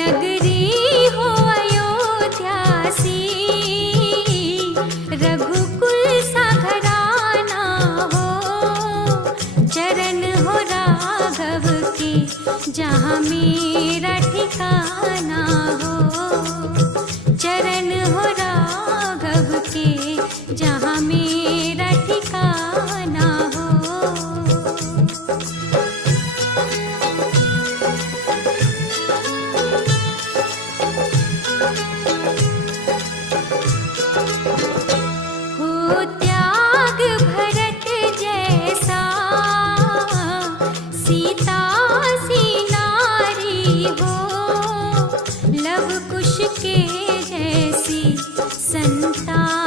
नगरी हो अयोध्या सी, रघुकुल सा घराना हो, चरण हो राघव के जहाँ मेरा ठिकाना हो, चरण हो राघव के जहाँ मेरा ठिकाना हो। हो त्याग भरत जैसा, सीता सी नारी हो, लव कुश के जैसी संतान